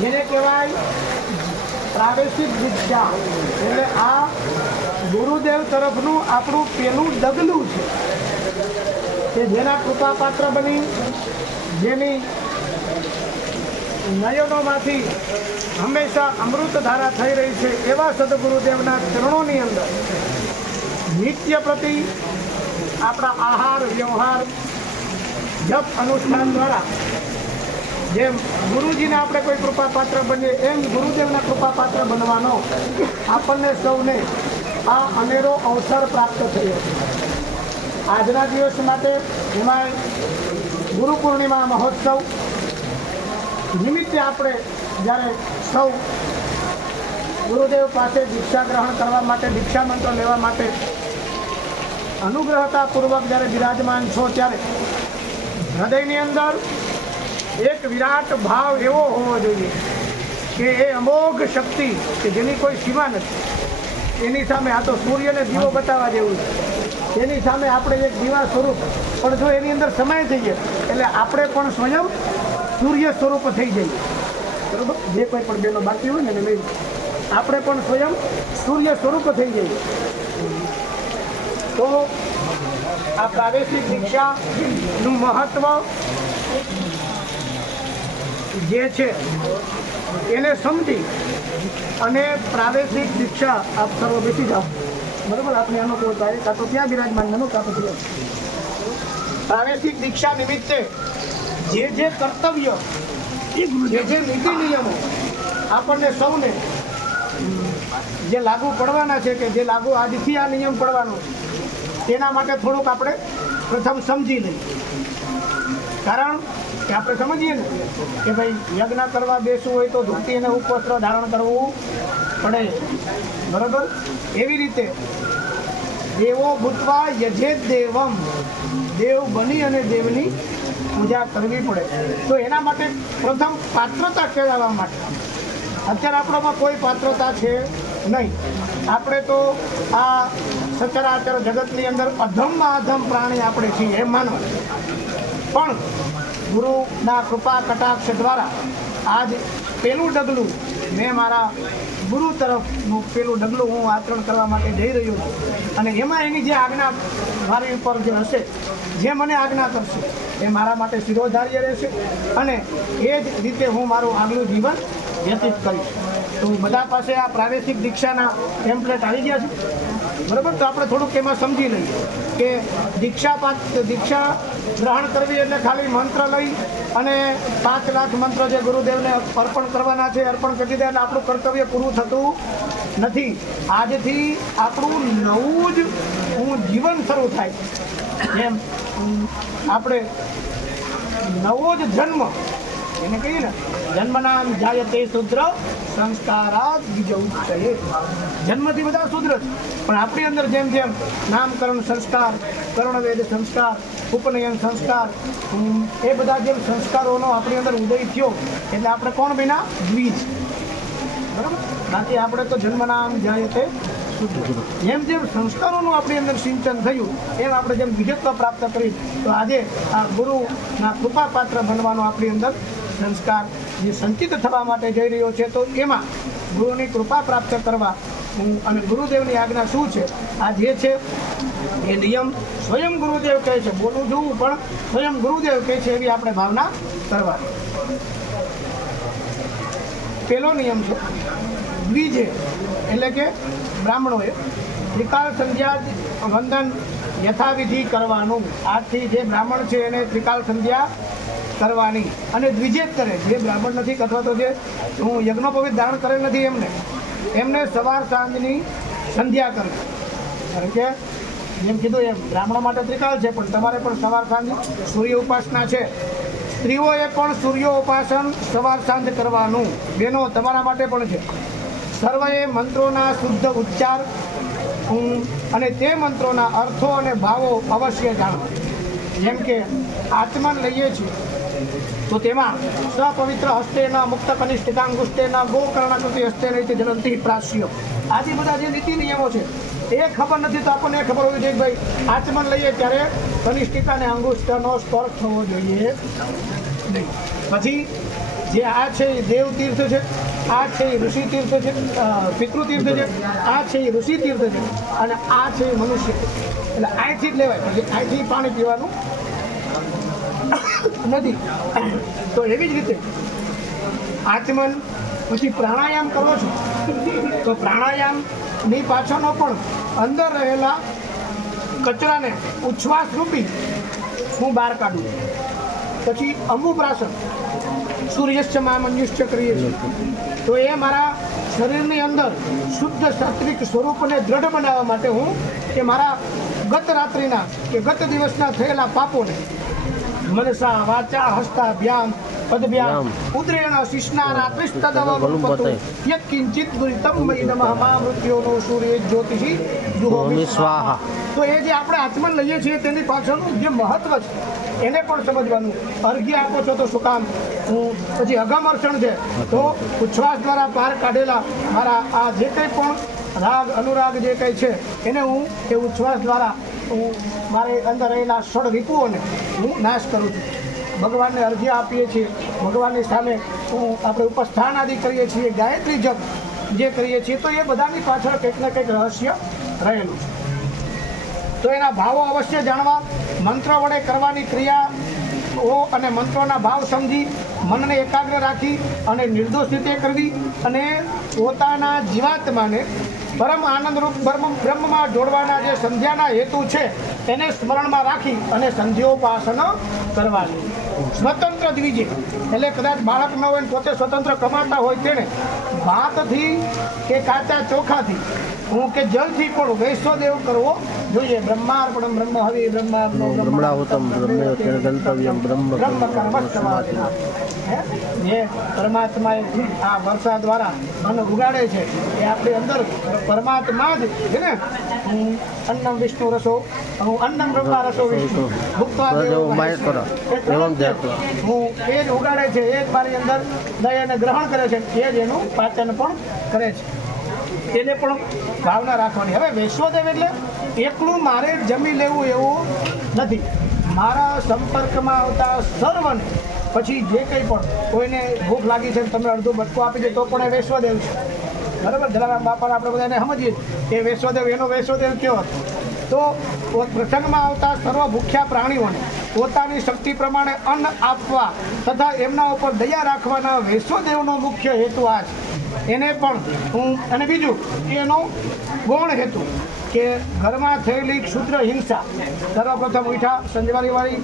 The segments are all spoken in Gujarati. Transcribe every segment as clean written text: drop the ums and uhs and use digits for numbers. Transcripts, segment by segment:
જેને કહેવાય પ્રાદેશિક દીક્ષા. એટલે આ ગુરુદેવ તરફનું આપણું પેલું ડગલું છે કે જેના કૃપાપાત્ર બની, જેની નયનોમાંથી હંમેશા અમૃતધારા થઈ રહી છે એવા સદગુરુદેવના ચરણોની અંદર નિત્ય પ્રતિ આપણા આહાર વ્યવહાર જપ અનુષ્ઠાન દ્વારા જેમ ગુરુજીને આપણે કોઈ કૃપાપાત્ર બનીએ એમ ગુરુદેવના કૃપાપાત્ર બનવાનો આપણને સૌને આ અનેરો અવસર પ્રાપ્ત થયો છે. આજના દિવસ માટે એમાં ગુરુ પૂર્ણિમા મહોત્સવ નિમિત્તે આપણે જ્યારે સૌ ગુરુદેવ પાસે દીક્ષા ગ્રહણ કરવા માટે, દીક્ષા મંત્ર લેવા માટે અનુગ્રહતાપૂર્વક જ્યારે બિરાજમાન છો ત્યારે હૃદયની અંદર એક વિરાટ ભાવ એવો હોવો જોઈએ કે એ અમોઘ શક્તિ કે જેની કોઈ સીમા નથી, એની સામે આ તો સૂર્યને દીવો બતાવવા જેવું છે, એની સામે આપણે એક દીવા સ્વરૂપ, પણ જો એની અંદર સમય જઈએ એટલે આપણે પણ સ્વયં સૂર્ય સ્વરૂપ થઈ જઈએ. બરાબર? જે કોઈ પણ બેનો બાકી હોય ને એને લઈ આપણે પણ સ્વયં સૂર્ય સ્વરૂપ થઈ જઈએ. તો આ પ્રાદેશિક દીક્ષાનું મહત્વ જે છે એને સમજી અને પ્રાદેશિક દીક્ષા આપ સર્વ બેસી જાઓ. બરાબર? આપણે અનુકૂળ થાય કાં તો ત્યાં બિરાજમાન નનો કાં તો ત્યાં. પ્રાદેશિક દીક્ષા નિમિત્તે જે જે કર્તવ્ય, જે જે નીતિ નિયમો આપણને સૌને જે લાગુ પડવાના છે કે જે લાગુ આજથી આ નિયમ પડવાનો છે તેના માટે થોડુંક આપણે પ્રથમ સમજી લઈએ. કારણ કે આપણે સમજીએ ને કે ભાઈ યજ્ઞ કરવા બેસવું હોય તો ધોતી અને ઉપવસ્ત્ર ધારણ કરવું પડે. બરાબર? એવી રીતે દેવો ભૂતવા યજેત દેવમ, દેવ બની અને દેવની પૂજા કરવી પડે. તો એના માટે પ્રથમ પાત્રતા કેળવવા માટે અત્યારે આપણામાં કોઈ પાત્રતા છે નહીં. આપણે તો આ સચરાચર જગતની અંદર અધમમાં અધમ પ્રાણી આપણે છીએ એમ માનવા. પણ ગુરુના કૃપા કટાક્ષ દ્વારા આજ પેલું ડગલું મેં મારા ગુરુ તરફનું પેલું ડગલું હું આચરણ કરવા માટે જઈ રહ્યો છું. અને એમાં એની જે આજ્ઞા મારી ઉપર જે હશે, જે મને આજ્ઞા કરશે એ મારા માટે શિરોધાર્ય રહેશે અને એ જ રીતે હું મારું આગલું જીવન વ્યતીત કરીશ. તો બધા પાસે આ પ્રાદેશિક દીક્ષાના ટેમ્પલેટ આવી ગયા છે. બરાબર? તો આપણે થોડુંક એમાં સમજી લઈએ કે દીક્ષા ગ્રહણ કરવી એટલે ખાલી મંત્ર લઈ અને 5 લાખ મંત્ર જે ગુરુદેવને અર્પણ કરવાના છે અર્પણ કરી દીધા એટલે આપણું કર્તવ્ય પૂરું થતું નથી. આજથી આપણું નવું જ જીવન શરૂ થાય. જેમ આપણે નવો જ જન્મ એને કહીએ ને, જન્મનામ જાયતે શુદ્ર સંસ્કારાત બીજોત્તયે. જન્મથી બધા શુદ્ર છે, પણ આપણી અંદર જેમ જેમ નામકરણ સંસ્કાર, કર્ણવેદ સંસ્કાર, ઉપનયન સંસ્કાર, એ બધા જેમ સંસ્કારોનો આપણી અંદર ઉદય થયો એટલે આપણે કોણ બન્યા? દ્વિજ. બરાબર? બાકી આપણે તો જન્મનામ જાયતે શુદ્ર. જેમ જેમ સંસ્કારોનું આપણી અંદર સિંચન થયું એમ આપણે જેમ વિજયત્વ પ્રાપ્ત કરી. તો આજે આ ગુરુના કૃપાપાત્ર બનવાનો આપણી અંદર સંસ્કાર જે સંચિત થવા માટે જઈ રહ્યો છે. તો એમાં ગુરુની કૃપા પ્રાપ્ત કરવા અને ગુરુદેવની આજ્ઞા શું છે, આ જે છે એ નિયમ સ્વયં ગુરુદેવ કહે છે. બોલું જોવું પણ સ્વયં ગુરુદેવ કહે છે એવી આપણે ભાવના કરવાની. પેલો નિયમ છે દ્વિજે, એટલે કે બ્રાહ્મણોએ ત્રિકાળ સંધ્યા વંદન યથાવિધિ કરવાનું. આજથી જે બ્રાહ્મણ છે એને ત્રિકાળ સંધ્યા કરવાની અને દ્વિજે જ કરે. જે બ્રાહ્મણ નથી અથવા તો જે હું યજ્ઞોપવિત ધારણ કરેલ નથી એમને સવાર સાંજની સંધ્યા કરવી. કારણ કે જેમ કીધું એમ બ્રાહ્મણો માટે ત્રિકાળ છે, પણ તમારે પણ સવાર સાંજ સૂર્ય ઉપાસના છે. સ્ત્રીઓએ પણ સૂર્ય ઉપાસન સવાર સાંજ કરવાનું. બહેનો તમારા માટે પણ છે. સર્વએ મંત્રોના શુદ્ધ ઉચ્ચાર અને તે મંત્રોના અર્થો અને ભાવો અવશ્ય જાણવા. જેમ કે આચમન લઈએ છીએ તો તેમાં સ્વપવિત્ર હસ્તેના મુક્ત કનિષ્ઠિકાંગુષ્ટેના ગોકર્ણકૃતિ હસ્તે રીતે જલંતી પ્રાશ્ય આદિ બધા જે નીતિ નિયમો છે એ ખબર નથી તો આપણને ખબર હોવી જોઈએ ભાઈ આચમન લઈએ ત્યારે કનિષ્ઠિકા અને અંગુષ્ઠનો સ્પર્શ થવો જોઈએ નહીં. પછી જે આ છે એ દેવ તીર્થ છે, આ છે એ ઋષિ તીર્થ છે, પિતૃ તીર્થ છે, આ છે એ ઋષિ તીર્થ છે અને આ છે એ મનુષ્ય. એટલે અહીંથી જ લેવાય, પછી અહીંથી પાણી પીવાનું નથી. તો એવી જ રીતે આચમન પછી પ્રાણાયામ કરો છો તો પ્રાણાયામની પાછળનો પણ અંદર રહેલા કચરાને ઉચ્છ્વાસ રૂપી હું બહાર કાઢું. પછી અમુપ્રાસન સૂર્યશ્ચ મામન્યુશ્ચ કરીએ છીએ તો એ મારા શરીરની અંદર શુદ્ધ સાત્વિક સ્વરૂપને દ્રઢ બનાવવા માટે હું કે મારા ગત રાત્રિના કે ગત દિવસના થયેલા પાપોને મનસા વાચા હસ્તા વ્યામ પદવ્યામ ઉદ્રેણ શિષ્ણાના ત્રિસ્તદવપતો યત્કિંચિત દુરિતમ મયી નમઃ મા મૃત્યોનો સૂર્ય જ્યોતિષી જુહોમિ સ્વાહા. તો એ જે આપણે આચમન લઈએ છીએ તેની પાછળનું જે મહત્વ છે એને પણ સમજવાનું. અર્ઘ્ય આપો છો તો શું કામ? પછી અગમર્ષણ છે તો ઉચ્છ્વાસ દ્વારા બહાર કાઢેલા મારા આ જે કંઈ પણ રાગ અનુરાગ જે કંઈ છે એને હું એ ઉચ્છ્વાસ દ્વારા હું મારે અંદર રહેલા ષડ રિપુઓને હું નાશ કરું છું. ભગવાનને અર્ઘ્ય આપીએ છીએ, ભગવાનની સામે આપણે ઉપસ્થાન આદિ કરીએ છીએ, ગાયત્રી જપ જે કરીએ છીએ તો એ બધાની પાછળ કંઈક ને કંઈક રહસ્ય રહેલું છે. તો એના ભાવો અવશ્ય જાણવા, મંત્ર વડે કરવાની ક્રિયાઓ અને મંત્રોના ભાવ સમજી મનને એકાગ્ર રાખી અને નિર્દોષ રીતે કરવી અને પોતાના જીવાત્માને પરમ આનંદરૂપ બ્રહ્મમાં જોડવાના જે સંધ્યાના હેતુ છે એને સ્મરણમાં રાખી અને સંધ્યોપાસન કરવાની. સ્વતંત્ર દ્વિજે એટલે કદાચ બાળક ન હોય પોતે સ્વતંત્ર કમાતા હોય તેને ભાતથી કે કાચા ચોખાથી હું કે જલથી પણ વૈશ્વદેવ કરવો જોઈએ. બ્રહ્માર્પણમ બ્રહ્મ હવિ બ્રહ્માહુતમ ગંતવ્યમ બ્રહ્મ કર્મસ્તવાદિના. જે પરમાત્માએ આ વર્ષા દ્વારા અન્ન ઉગાડે છે એ આપણી અંદર પરમાત્મા જ છે ને. અન્નમ વિષ્ણુ રસો અન્નમ બ્રહ્મા રસો વિષ્ણુ ભુક્ત્વા હું એ જ ઉગાડે છે, એ જ મારી અંદર દયાને ગ્રહણ કરે છે, એ જ એનું પાચન પણ કરે છે. એને પણ ભાવના રાખવાની. હવે વૈશ્વદેવ એટલે એકલું મારે જમી લેવું એવું નથી. મારા સંપર્કમાં આવતા સર્વને પછી જે કંઈ પણ કોઈને ભૂખ લાગી છે તમે અડધું બટકું આપી દે તો પણ એ વૈશ્વદેવ છે. બરાબર, જલારામ બાપાને આપણે બધાને સમજીએ કે વૈશ્વદેવ એનો વૈશ્વદેવ કયો હતો. તો પ્રસંગમાં આવતા સર્વ ભૂખ્યા પ્રાણીઓને પોતાની શક્તિ પ્રમાણે અન્ન આપવા તથા એમના ઉપર દયા રાખવાના વૈશ્વદેવનો મુખ્ય હેતુ આ છે. એને પણ હું અને બીજું કે એનો ગૌણ હેતુ કે ઘરમાં થયેલી ક્ષુદ્ર હિંસા સર્વપ્રથમ ઉઠા સંજવારીવાળી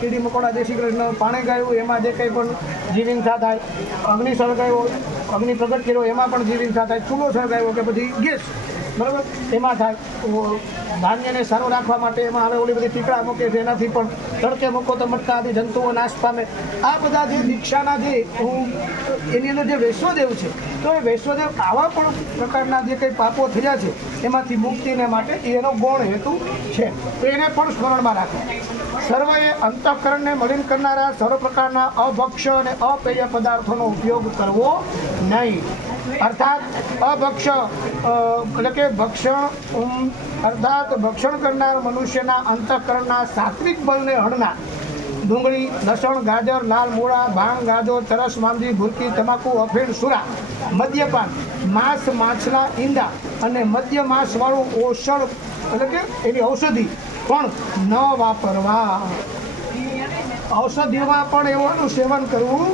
કીડી મકોડા દેશી કૃષ્ણ પાણી ગાયું એમાં જે કંઈ પણ જીવ હિંસા થાય, અગ્નિ સળગાવ્યો અગ્નિ પ્રગટ કર્યો એમાં પણ જીવ હિંસા થાય, ચૂલો સળગાવ્યો કે પછી ગેસ બરાબર એમાં થાય. ધાન્યને સારું રાખવા માટે એમાં હવે ઓલી બધી ટીકડા મૂકે છે એનાથી પણ તડકે મૂકો તો મટકા આદિ જંતુઓ નાશ પામે. આ બધા જે દીક્ષાના જે એની અંદર જે વૈશ્વદેવ છે તો એ વૈશ્વદેવ આવા પણ પ્રકારના જે કંઈ પાપો થયા છે એમાંથી મુક્તિને માટે એનો ગૌણ હેતુ છે. તો એને પણ સ્મરણમાં રાખો. સર્વએ અંતઃકરણને મલિન કરનારા સર્વ પ્રકારના અભક્ષ્ય અને અપેય પદાર્થોનો ઉપયોગ કરવો નહીં. અર્થાત અભક્ષ્ય એટલે કે ભક્ષણ અર્થાત ભક્ષણ કરનાર મનુષ્યના અંતઃકરણના સાત્વિક બળને હણનાર ડુંગળી, લસણ, ગાજર, લાલ મૂળા, ભાંગ, ગાજો, ચરસ, માંજી, ભૂરકી, તમાકુ, અફીણ, સુરા, મદ્યપાન, માંસ, માછલા, ઈંડા અને મદ્ય માંસવાળું ઔષધ એટલે કે એની ઔષધિ પણ ન વાપરવા. ઔષધિઓમાં પણ એવાનું સેવન કરવું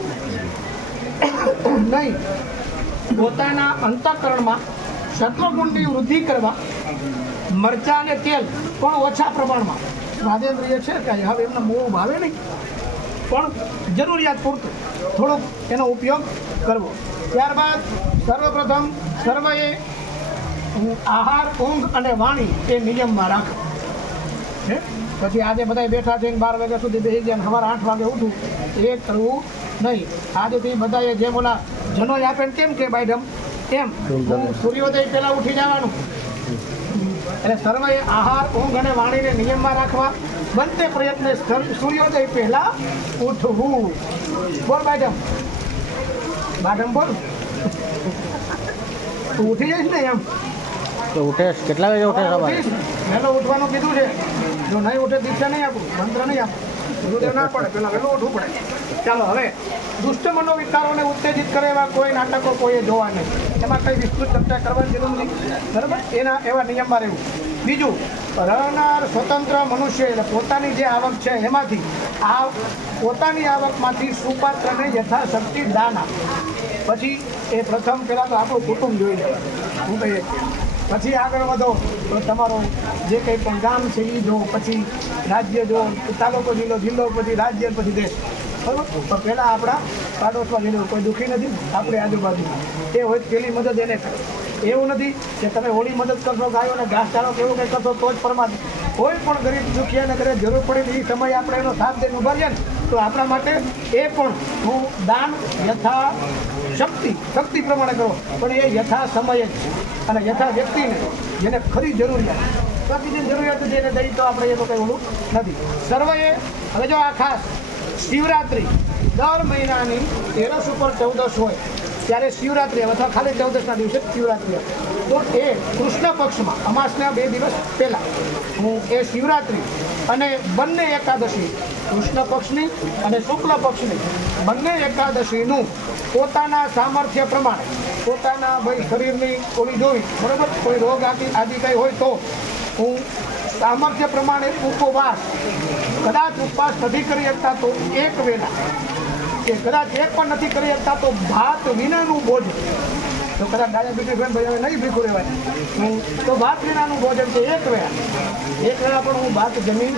નહીં. પોતાના અંતઃકરણમાં સત્વગુણની વૃદ્ધિ કરવા મરચાં અને તેલ પણ ઓછા પ્રમાણમાં સ્વાદેન્દ્રિય છે કે હવે એમને મોં ભાવે નહીં પણ જરૂરિયાત પૂરતું થોડોક એનો ઉપયોગ કરવો. ત્યારબાદ સર્વપ્રથમ સર્વએ આહાર, ઊંઘ અને વાણી એ નિયમમાં રાખો. પછી આજે બધા બેઠા થઈને 12 વાગ્યા સુધી બેસી ગયા, સવારે 8 વાગે ઉઠવું એ કરવું નહીં. આજથી બધાએ જેમ ઓલા જનો આપે કેમ કે બાયડમ તેમ સૂર્યોદય પહેલાં ઉઠી જવાનું. એટલે સર્વે આહાર, ઊંઘ અને વાણીને નિયમમાં રાખવા, બનતે પ્રયત્ને સૂર્યોદય પહેલા ઉઠવું. બોલ બાયડમ, બાયડમ બોલ. તું ઉઠી જઈશ ને એમ તો ઉઠે કેટલા વાગે ઉઠે સવારે? વહેલો ઉઠવાનું કીધું છે. જો નહીં ઉઠે દીક્ષા નહીં આપું, મંત્ર નહીં આપું. ગુરુદેવ ના પડે, પેલા વહેલું ઉઠવું પડે. ચાલો હવે દુષ્ટ મનોવિકારોને ઉત્તેજિત કરે એવા કોઈ નાટકો કોઈએ જોવા નહીં. એમાં કઈ વિસ્તૃત ચર્ચા કરવાની જરૂર નથી, બરાબર? એના એવા નિયમમાં રહેવું. બીજું, રહેનાર સ્વતંત્ર મનુષ્ય એટલે પોતાની જે આવક છે એમાંથી પોતાની આવકમાંથી સુપાત્રને યથાશક્તિ દાન આપે. પછી એ પ્રથમ પહેલાં તો આપણું કુટુંબ જોઈ લેવાનું, હું કહીએ છીએ. પછી આગળ વધો તો તમારો જે કંઈ પણ ગામ છે એ જો, પછી રાજ્ય જો, તાલુકો જિલ્લો પછી રાજ્ય પછી દેશ, બરાબર? પણ પહેલાં આપણા પાડોશમાં જઈને કોઈ દુઃખી નથી આપણી આજુબાજુમાં, એ હોય પેલી મદદ એને કરે. એવું નથી કે તમે હોળી મદદ કરશો, ગાયોને ઘાસચારો કેવું કંઈ કરશો તો જ પરમાત્મા. કોઈ પણ ગરીબ દુખિયાને ઘરે જરૂર પડે એ સમયે આપણે એનો સાથ દઈને ઉભા રહીએ ને તો આપણા માટે એ પણ હું દાન યથા શક્તિ પ્રમાણે કરો, પણ એ યથા સમયે જ છે અને યથા વ્યક્તિને જેને ખરી જરૂરિયાત, બાકી જે જરૂરિયાત છે એને દઈ તો આપણે એ તો કંઈ ઓલું નથી. સર્વએ હવે જો આ ખાસ શિવરાત્રિ દર મહિનાની 13 ઉપર 14 હોય ત્યારે શિવરાત્રિ અથવા ખાલી 14ના દિવસે શિવરાત્રિ, તો એ કૃષ્ણ પક્ષમાં અમાસના 2 દિવસ પહેલાં હું એ શિવરાત્રિ અને બંને એકાદશી, કૃષ્ણ પક્ષની અને શુક્લ પક્ષની બંને એકાદશીનું પોતાના સામર્થ્ય પ્રમાણે, પોતાના ભાઈ શરીરની ઓળી જોઈ, બરાબર, કોઈ રોગ આદિ કંઈ હોય તો હું સામર્થ્ય પ્રમાણે ઉપવાસ, કદાચ ઉપવાસ નથી કરી શકતા તો એક વેલા, કે કદાચ એક પણ નથી કરી શકતા તો ભાત વિનાનું ભોજન, તો કદાચ ડાયાબિટીસ હોય ભાઈ હવે નહીં ભીખું રહેવાય, તો ભાત વિનાનું ભોજન છે એક વેળા પણ હું ભાત જમીન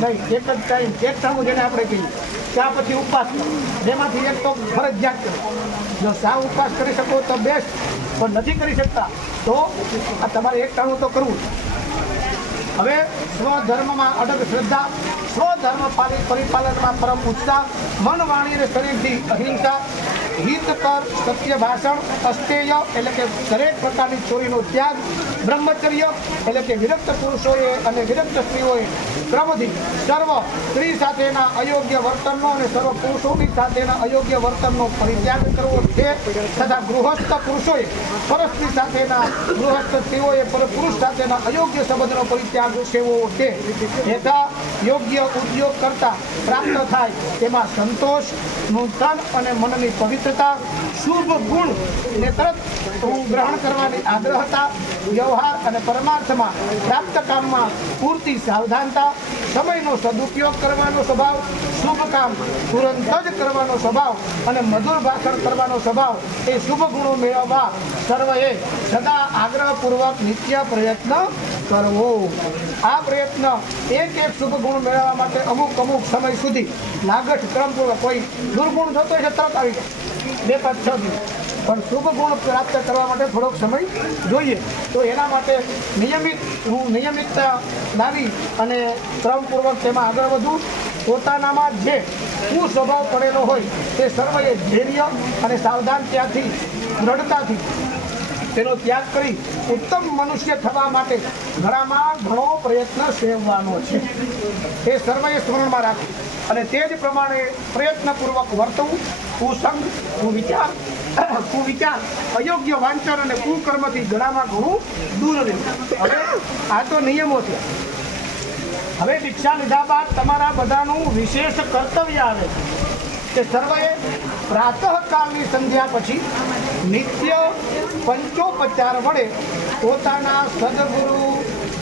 નહીં, એક જ ટાઈમ, એક ટાણું જેને આપણે કહીએ. ત્યાં પછી ઉપવાસ કરો, જેમાંથી એક તો ફરજિયાત કરો. જો સાવ ઉપવાસ કરી શકો તો બેસ્ટ, પણ નથી કરી શકતા તો આ તમારે એક ટાણું તો કરવું. હવે સ્વધર્મમાં અડગ શ્રદ્ધા, સ્વધર્મ પરિપાલનમાં પરમ ઉત્સાહ, મન વાણી અને શરીરથી અહિંસા, હિતકર સત્ય ભાષણ, અસ્તેય એટલે કે દરેક પ્રકારની ચોરીનો ત્યાગ, બ્રહ્મચર્ય એટલે કે વિરક્ત પુરુષોએ અને વિરક્ત સ્ત્રીઓએ ક્રમથી સર્વ સ્ત્રી સાથેના અયોગ્ય વર્તનનો અને સર્વ પુરુષોની સાથેના અયોગ્ય વર્તનનો પરિત્યાગ કરવો છે, તથા ગૃહસ્થ પુરુષોએ પરસ્ત્રી સાથેના, ગૃહસ્થ સ્ત્રીઓએ પુરુષ સાથેના અયોગ્ય સંબંધનો પરિત્યાગ સેવો છે. યથા યોગ્ય ઉદ્યોગ કરતા પ્રાપ્ત થાય તેમાં સંતોષ, નૂતન અને મનની પવિત્રતા, શુભ ગુણ ને તરત ગ્રહણ કરવાની આગ્રહતા, વ્યવહાર અને પરમાર્થમાં પ્રાપ્ત કામમાં પૂરતી સાવધાનતા, સમયનો સદુપયોગ કરવાનો સ્વભાવ, શુભ કામ તુરંત જ કરવાનો સ્વભાવ અને મધુર ભાષણ કરવાનો સ્વભાવ, એ શુભ ગુણો મેળવવા સર્વએ સદા આગ્રહપૂર્વક નિત્ય પ્રયત્ન કરવો. આ પ્રયત્ન એક શુભ ગુણ મેળવવા માટે અમુક સમય સુધી લાગત ક્રમપૂર્વક, કોઈ દુર્ગુણ થતો હોય તરત આવી જાય 2-5-6 દિવસ, પણ શુભ ગુણ પ્રાપ્ત કરવા માટે થોડોક સમય જોઈએ. તો એના માટે નિયમિતતા લાવી અને ક્રમપૂર્વક તેમાં આગળ વધવું. પોતાનામાં જે કુસ્વભાવ પડેલો હોય તે સર્વએ ધૈર્ય અને સાવધાનતાથી, દ્રઢતાથી તેનો ત્યાગ કરી ઉત્તમ મનુષ્ય થવા માટે ઘણામાં ઘણો પ્રયત્ન સેવવાનો છે. એ સર્વએ સ્મરણમાં રાખવું અને તે જ પ્રમાણે પ્રયત્નપૂર્વક વર્તવું. કુવિચાર, અયોગ્ય વાંચન અને કુકર્મથી ઘણામાં ઘણું દૂર રહેવું. હવે આ તો નિયમો છે. હવે દીક્ષા લીધા બાદ તમારા બધાનું વિશેષ કર્તવ્ય આવે કે સર્વએ પ્રાતઃકાળની સંધ્યા પછી નિત્ય પંચોપચાર વડે પોતાના સદગુરુ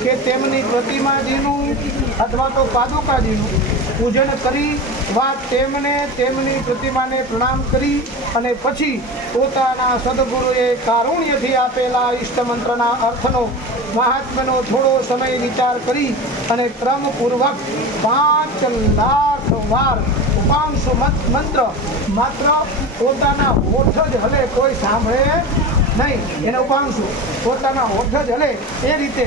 કે તેમની પ્રતિમાજીનું અથવા તો પાદુકાજીનું પૂજન કરી તેમની પ્રતિમાને પ્રણામ કરી અને પછી પોતાના સદગુરુએ કારુણ્યથી આપેલા ઈષ્ટમંત્રના અર્થનો, મહાત્મ્યનો થોડો સમય વિચાર કરી અને ક્રમપૂર્વક 5 લાખ વાર ઉપાંશુ મંત્ર માત્ર પોતાના હોઠ જ હલે, કોઈ સાંભળે નહીં, એને ઉપાંશુ પોતાના હોઠ જ હલે એ રીતે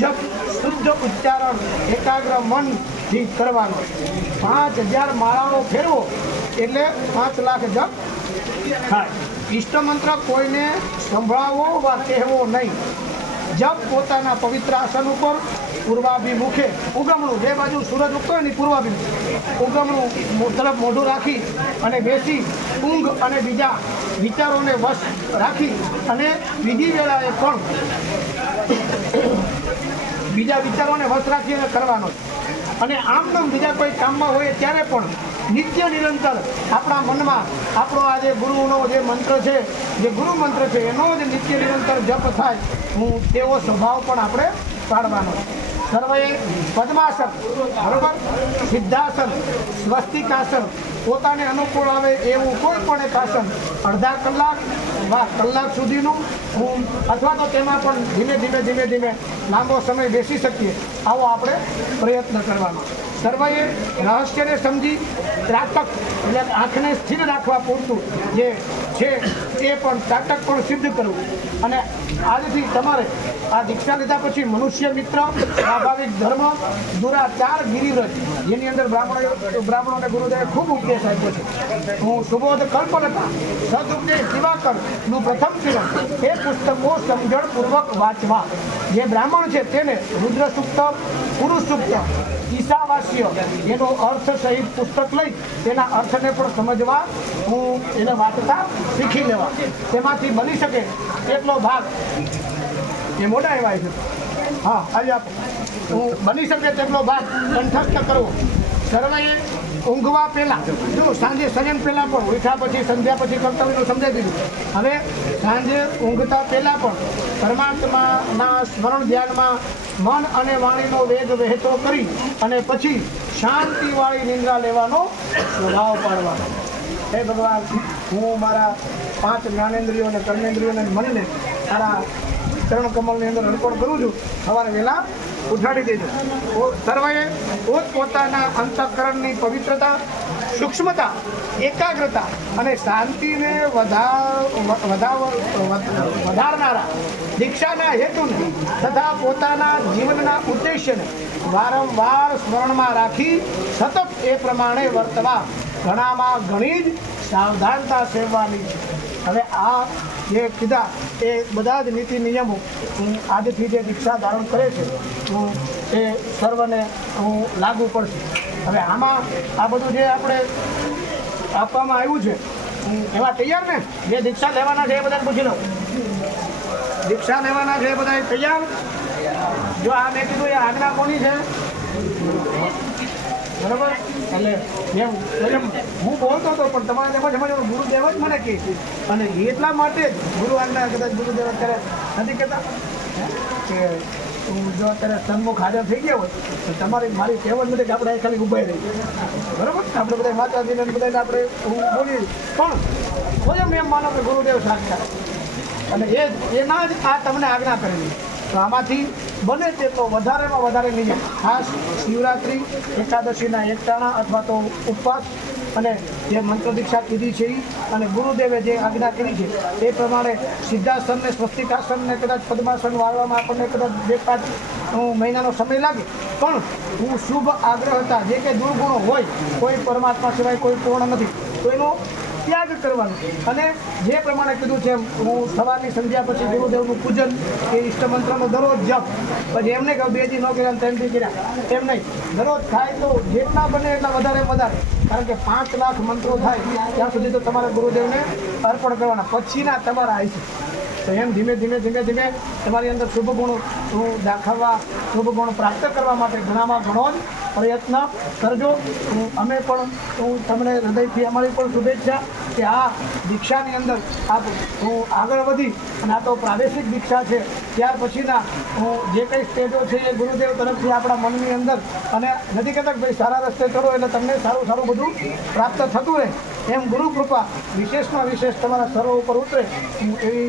જપ, શુદ્ધ ઉચ્ચારણ એકાગ્ર મનથી કરવાનો. 5000 માળાનો ફેરવો એટલે 5 લાખ જપ થાય. ઈષ્ટમંત્ર કોઈને સંભળાવવો વા કહેવો નહીં. જપ પોતાના પવિત્ર આસન ઉપર પૂર્વાભિમુખે, ઉગમણું 2 બાજુ સૂરજ ઉગતો હોય ને પૂર્વાભિમુખ, ઉગમણું તરફ મોઢું રાખી અને બેસી ઊંઘ અને બીજા વિચારોને વશ રાખી અને બીજી વેળાએ પણ બીજા વિચારોને વશ રાખીને કરવાનો છે. અને આમ બીજા કોઈ કામમાં હોય ત્યારે પણ નિત્ય નિરંતર આપણા મનમાં આપણો આ જે ગુરુનો જે મંત્ર છે, જે ગુરુ મંત્ર છે, એનો જ નિત્ય નિરંતર જપ થાય તેવો સ્વભાવ પણ આપણે પાડવાનો છે. સર્વે પદ્માસન, બરોબર, સિદ્ધાસન, સ્વસ્તિકાસન, પોતાને અનુકૂળ આવે એવું કોઈ પણ એક આસન અડધા કલાક વા કલાક સુધીનું અથવા તો તેમાં પણ ધીમે ધીમે લાંબો સમય બેસી શકીએ આવો આપણે પ્રયત્ન કરવાનો. સર્વએ રહસ્યને સમજી ત્રાટક એટલે આંખને સ્થિર રાખવા પૂરતું જે છે એ પણ ત્રાટક પણ સિદ્ધ કરવું. અને આજથી તમારે આ દીક્ષા લીધા પછી મનુષ્ય મિત્ર, સ્વાભાવિક ધર્મ, દુરાચાર, ગિરિવ્રત, જેની અંદર બ્રાહ્મણોને ગુરુદેવે ખૂબ ઉપદેશ આપ્યો છે. હું સુબોધ કલ્પલતા, સદુપદેશ દિવાકરનું પ્રથમ કિરણ એ પુસ્તકો સમજણપૂર્વક વાંચવા. જે બ્રાહ્મણ છે તેને રુદ્ર સૂક્ત, પુરુષ સૂક્ત, ઈશાવાસ્ય એનો અર્થ સહિત પુસ્તક લઈ તેના અર્થને પણ સમજવા, એને વાંચતા શીખી લેવા. તેમાંથી બની શકે એટલો ભાગ એ મોટા એવા છે. હા, આજે બની શકે તેટલો ભાગ કંઠસ્થ કરવો. સર્વેએ ઊંઘવા પહેલાં, જો સાંજે શયન પહેલાં પણ, ઉઠ્યા પછી સંધ્યા પછી કર્તવ્યનું સમજાવી દીધું. હવે સાંજે ઊંઘતા પહેલાં પણ પરમાત્માના સ્મરણ ધ્યાનમાં મન અને વાણીનો વેગ વહેતો કરી અને પછી શાંતિવાળી નિંદ્રા લેવાનો સ્વભાવ પાડવાનો. હે ભગવાન, હું મારા 5 જ્ઞાનેન્દ્રિયો અને કર્મેન્દ્રિયોને મનને તારા ચરણ કમલની અંદર અર્પણ કરું છું. સવારે વહેલા ઉઠાડી દેજો. સર્વએ પોતપોતાના અંતઃકરણની પવિત્રતા, સૂક્ષ્મતા, એકાગ્રતા અને શાંતિને વધારનારા દીક્ષાના હેતુને તથા પોતાના જીવનના ઉદ્દેશ્યને વારંવાર સ્મરણમાં રાખી સતત એ પ્રમાણે વર્તવા ઘણામાં ઘણી જ સાવધાનતા સેવવાની છે. હવે આ જે કીધા એ બધા જ નીતિ નિયમો આજથી જે દીક્ષા ધારણ કરે છે એ સર્વને લાગુ પડશે. હવે આમાં આ બધું જે આપણે આપવામાં આવ્યું છે એમાં તૈયાર ને? જે દીક્ષા લેવાના છે એ બધાને પૂછી લો. દીક્ષા લેવાના છે એ બધા તૈયાર? જો આ મેં કીધું એ આજ્ઞા કોની છે? બરાબર. એટલે હું બોલતો હતો પણ તમારે એમાં ગુરુદેવ જ મને કહે છે. અને એટલા માટે જ ગુરુ આજ્ઞા કદાચ ગુરુદેવ અત્યારે નથી કહેતા કે જો અત્યારે સન્મુખ હાજર થઈ ગયા હોય તો તમારી મારી કહેવત નથી કે આપણે ખાલી ઉભા રહી. બરાબર. આપણે બધા માતાજીને બધાને આપણે બોલીએ પણ સ્વયં એમ માનો કે ગુરુદેવ સાક્ષાત અને એના જ આ તમને આજ્ઞા કરેલી. તો આમાંથી બને તેટલો વધારેમાં વધારે નિયમ, ખાસ શિવરાત્રિ, એકાદશીના એકટાણા અથવા તો ઉપવાસ અને જે મંત્ર દીક્ષા કીધી છે અને ગુરુદેવે જે આજ્ઞા કરી છે એ પ્રમાણે સિદ્ધાસન ને સ્વસ્તિકાસન ને કદાચ પદ્માસન વાળવામાં આપણને કદાચ 2-5 મહિનાનો સમય લાગે પણ હું શુભ આગ્રહ હતા જે કંઈ દુર્ગુણો હોય, કોઈ પરમાત્મા સિવાય કોઈ પૂર્ણ નથી, તો એનો ત્યાગ કરવાનો. અને જે પ્રમાણે કીધું છે હું સવારની સંધ્યા પછી ગુરુદેવનું પૂજન કે ઇષ્ટમંત્રનો દરરોજ જપ, પછી એમને કહું 2 દી ન કર્યા 3 દી કર્યા એમ નહીં, દરરોજ થાય તો જેટલા બને એટલા વધારે કારણ કે 5 લાખ મંત્રો થાય ત્યાં સુધી તો તમારે ગુરુદેવને અર્પણ કરવાના, પછીના તમારા આવી છે. તો એમ ધીમે ધીમે તમારી અંદર શુભ ગુણ દાખવવા, શુભ ગુણ પ્રાપ્ત કરવા માટે ઘણામાં ઘણો જ પ્રયત્ન કરજો. અમે પણ તમને હૃદયથી અમારી પણ શુભેચ્છા કે આ દીક્ષાની અંદર આપ આગળ વધી અને આ તો પ્રાદેશિક દીક્ષા છે, ત્યાર પછીના જે કંઈ સ્ટેજો છે એ ગુરુદેવ તરફથી આપણા મનની અંદર, અને નથી કહેતા કે ભાઈ સારા રસ્તે ચડો એટલે તમને સારું બધું પ્રાપ્ત થતું રહે, એમ ગુરુ કૃપા વિશેષમાં વિશેષ તમારા સર્વ ઉપર ઉતરે એવી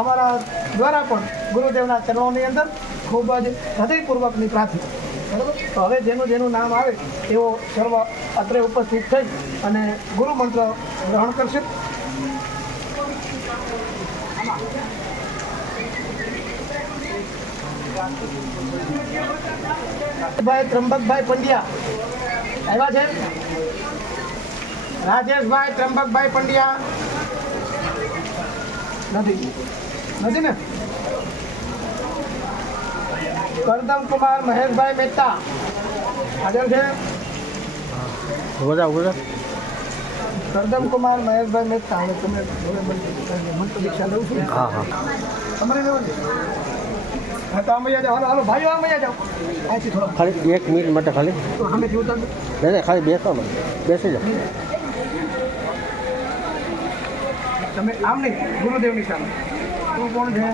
અમારા દ્વારા પણ ગુરુદેવના ચરણોની અંદર ખૂબ જ હૃદયપૂર્વકની પ્રાર્થના. બરાબર. તો હવે જેનું નામ આવે એવો સર્વ અત્રે ઉપસ્થિત થઈ અને ગુરુ મંત્ર ગ્રહણ કરશે. ભાઈ ત્રંબકભાઈ પંડ્યા આવ્યા છે. રાજેશભાઈ ત્રંબકભાઈ પંડ્યા નથી ને? કરદમ કુમાર મહેશભાઈ મહેતા હાજર છે. કરદમ કુમાર મહેશભાઈ મહેતા, હવે તમે મંત્ર દીક્ષા લેવું છું? તમારે લેવું છે? હા તો આમ જાઓ, હાલો હાલો ભાઈઓ આમ જાઓ, અહીંથી થોડો ખાલી 1 મિનિટ માટે ખાલી તો સામેથી ઉતરજો. નહીં ખાલી બેસો ને બેસી જાઓ. તમે આમ નહીં, ગુરુદેવની સામે. તું કોણ છે?